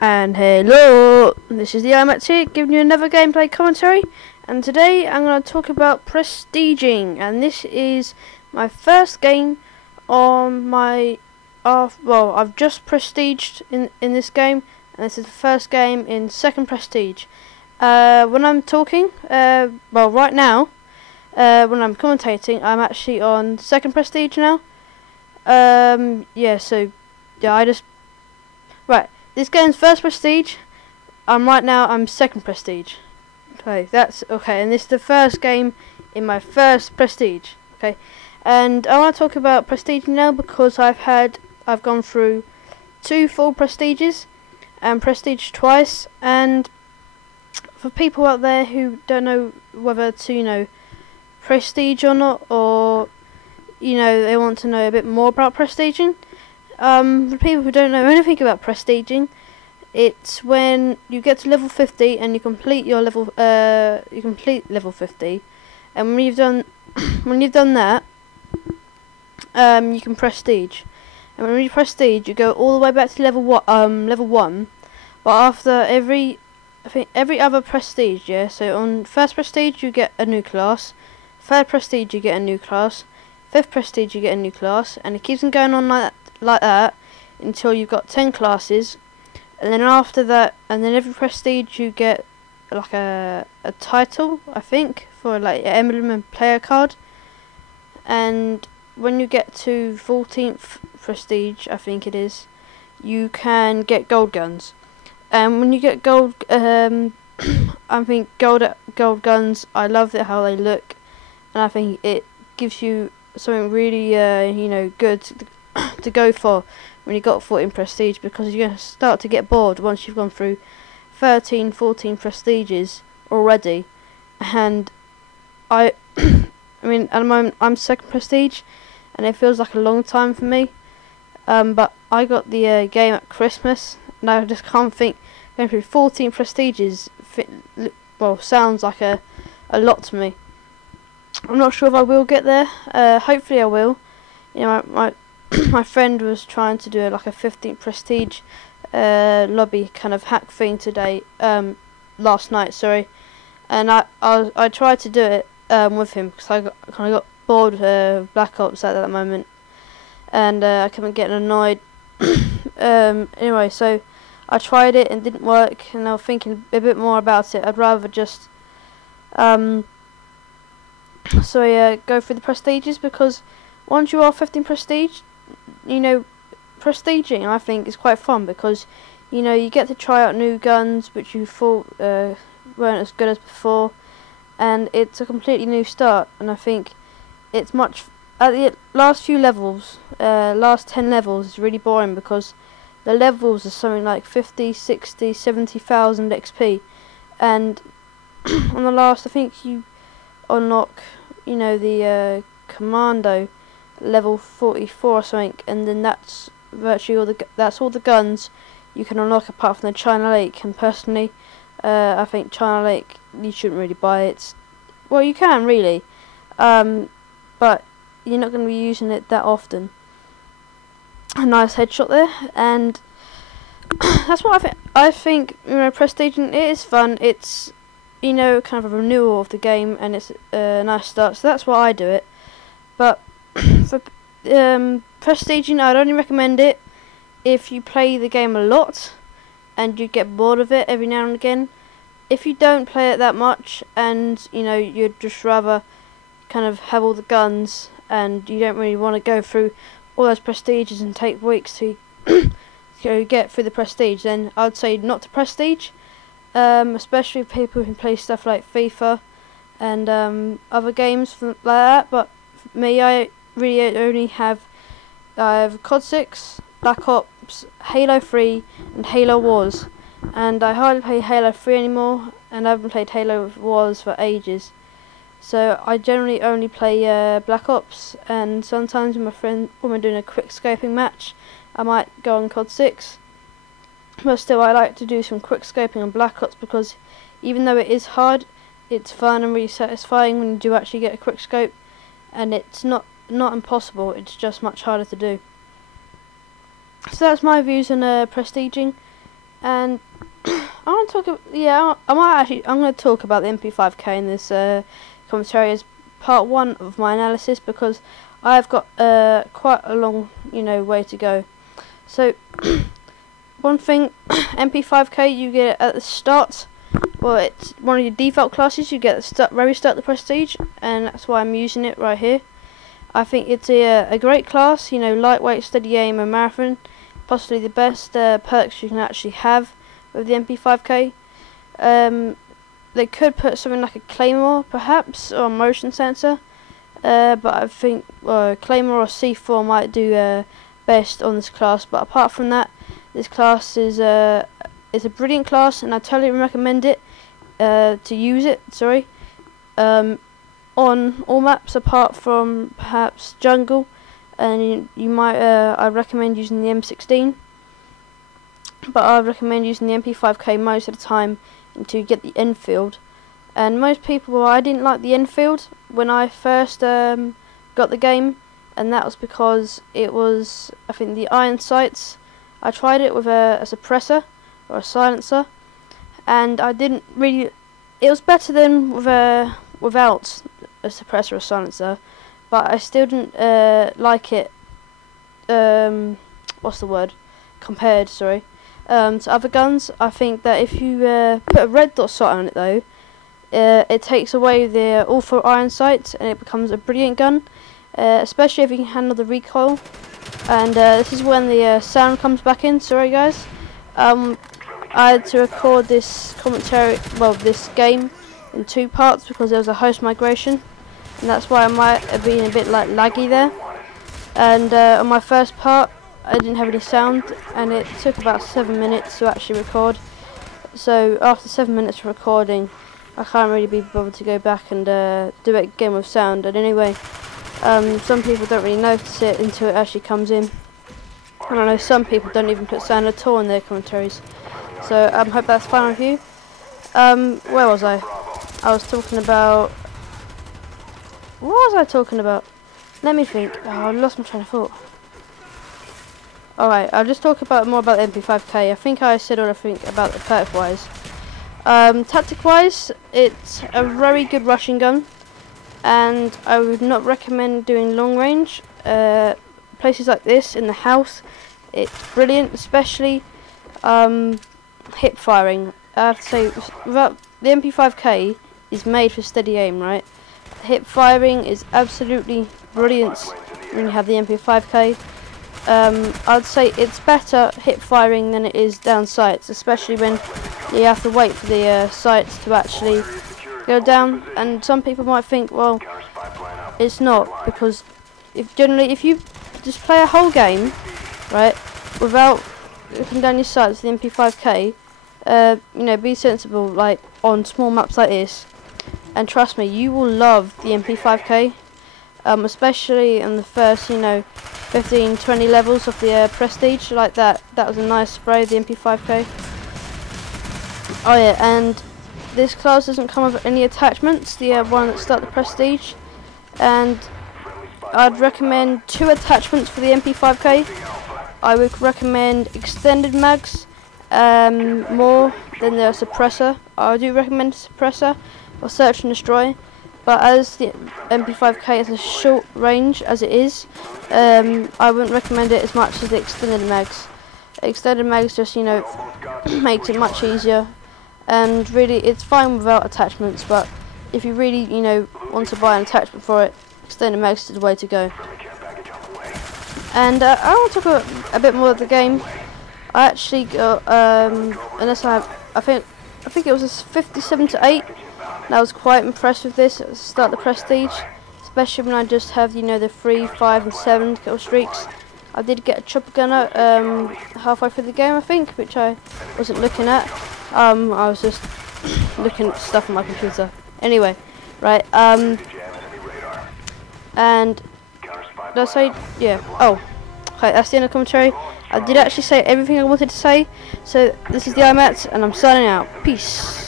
And hello, this is the IMAX here, giving you another gameplay commentary. And today I'm going to talk about prestiging, and this is my first game on my well, I've just prestiged in this game, and this is the first game in second prestige. When I'm talking, well, right now, when I'm commentating, I'm actually on second prestige now. Right. This game's first prestige. I'm second prestige. Okay, that's okay, and this is the first game in my first prestige. Okay, and I want to talk about prestige now because I've gone through 2 full prestiges and prestige twice. And for people out there who don't know whether to prestige or not, or they want to know a bit more about prestiging. For people who don't know anything about prestiging, it's when you get to level 50 and you complete your level. You complete level 50, and when you've done that, you can prestige. And when you prestige, you go all the way back to level 1. But after every other prestige, yeah. So on first prestige, you get a new class. Third prestige, you get a new class. Fifth prestige, you get a new class, and it keeps on going on like that until you've got 10 classes. And then after that, and then every prestige you get like a title, I think, for like an emblem and player card. And when you get to 14th prestige, I think it is, you can get gold guns. And when you get gold, I think gold guns, I love how they look, and I think it gives you something really good to go for when you got 14 prestige, because you're going to start to get bored once you've gone through 13, 14 prestiges already. And I mean, at the moment I'm second prestige, and it feels like a long time for me. But I got the game at Christmas, and I just can't think going through 14 prestiges. Sounds like a lot to me. I'm not sure if I will get there. Hopefully I will. My friend was trying to do like a 15th prestige lobby kind of hack thing today, last night, sorry, and I tried to do it with him because I kind of got bored of Black Ops at that moment, and I kept getting annoyed. Anyway, so I tried it and it didn't work, and I was thinking a bit more about it. I'd rather just go through the prestiges, because once you are 15 prestige, prestiging I think is quite fun, because you get to try out new guns which you thought weren't as good as before, and it's a completely new start. And I think it's much at the last few levels, last 10 levels is really boring, because the levels are something like 50, 60, 70,000 XP, and on the last, I think you unlock the commando level 44 or something, and then that's virtually all the guns you can unlock apart from the China Lake. And personally, I think China Lake, you shouldn't really buy it. Well, you can really, but you're not going to be using it that often. A nice headshot there, and that's what I think. Prestiging, it is fun. It's kind of a renewal of the game, and it's a nice start. So that's why I do it. But for prestiging, I'd only recommend it if you play the game a lot and you get bored of it every now and again. If you don't play it that much, and you'd just rather kind of have all the guns, and you don't really want to go through all those prestiges and take weeks to get through the prestige, then I'd say not to prestige, especially people who play stuff like FIFA and other games like that. But for me, I really only have COD 6, Black Ops, Halo 3 and Halo Wars, and I hardly play Halo 3 anymore, and I haven't played Halo Wars for ages. So I generally only play Black Ops, and sometimes when we're doing a quick scoping match, I might go on COD 6. But still, I like to do some quick scoping on Black Ops, because even though it is hard, it's fun and really satisfying when you do actually get a quick scope, and it's not impossible, it's just much harder to do. So that's my views on prestiging. And I want to talk. I'm going to talk about the MP5K in this commentary as part one of my analysis, because I've got quite a long, way to go. So one thing, MP5K you get at the start. Well, it's one of your default classes. You get the very start the prestige, and that's why I'm using it right here. I think it's a great class. Lightweight, steady aim, and marathon. Possibly the best perks you can actually have with the MP5K. They could put something like a claymore, perhaps, or a motion sensor. But I think claymore or C4 might do best on this class. But apart from that, this class is a brilliant class, and I totally recommend it to use it. On all maps apart from perhaps jungle, and you might. I recommend using the M16, but I recommend using the MP5K most of the time to get the Enfield. And most people, I didn't like the Enfield when I first got the game, and that was because it was, I think, the iron sights. I tried it with a suppressor or a silencer, and I didn't really. It was better than without a suppressor or silencer, but I still didn't like it. What's the word? Compared, to other guns. I think that if you put a red dot sight on it, though, it takes away the all-four iron sights, and it becomes a brilliant gun. Especially if you can handle the recoil. And this is when the sound comes back in. Sorry, guys. I had to record this commentary, this game, in two parts because there was a host migration, and that's why I might have been a bit laggy there. And on my first part I didn't have any sound, and it took about 7 minutes to actually record. So after 7 minutes of recording, I can't really be bothered to go back and do it again with sound. And anyway, some people don't really notice it until it actually comes in. And I know some people don't even put sound at all in their commentaries. So I hope that's fine with you. Where was I? I was talking about... What was I talking about? Let me think. Oh, I lost my train of thought. Alright, I'll just talk more about the MP5K. I think I said all I think about the perk wise. Tactic wise, it's a very good rushing gun, and I would not recommend doing long range. Places like this in the house, it's brilliant, especially hip firing. I have to say, without the MP5K is made for steady aim, right? Hip firing is absolutely brilliant when you have the MP5K. I'd say it's better hip firing than it is down sights, especially when you have to wait for the sights to actually go down. And some people might think, well, it's not, because if you just play a whole game, right, without looking down your sights with the MP5K, be sensible, like on small maps like this, and trust me, you will love the MP5K, especially in the first, 15-20 levels of the prestige, like that. That was a nice spray, the MP5K. Oh yeah, and this class doesn't come with any attachments, the one that start the prestige, and I'd recommend 2 attachments for the MP5K. I would recommend extended mags more than the suppressor. I do recommend a suppressor or search and destroy, but as the MP5K is a short range as it is, I wouldn't recommend it as much as the extended mags. Extended mags just makes it much easier, and really it's fine without attachments, but if you really want to buy an attachment for it, extended mags is the way to go. And I want to talk a bit more of the game. I actually got I think it was a 57-8. And I was quite impressed with this at the start of the prestige, especially when I just have the 3, 5 and 7 kill streaks. I did get a chopper gunner halfway through the game, I think, which I wasn't looking at. I was just looking at stuff on my computer. Anyway, right, and did I say, yeah, oh, okay, that's the end of the commentary. I did actually say everything I wanted to say, so this is the IMAT, and I'm signing out. Peace.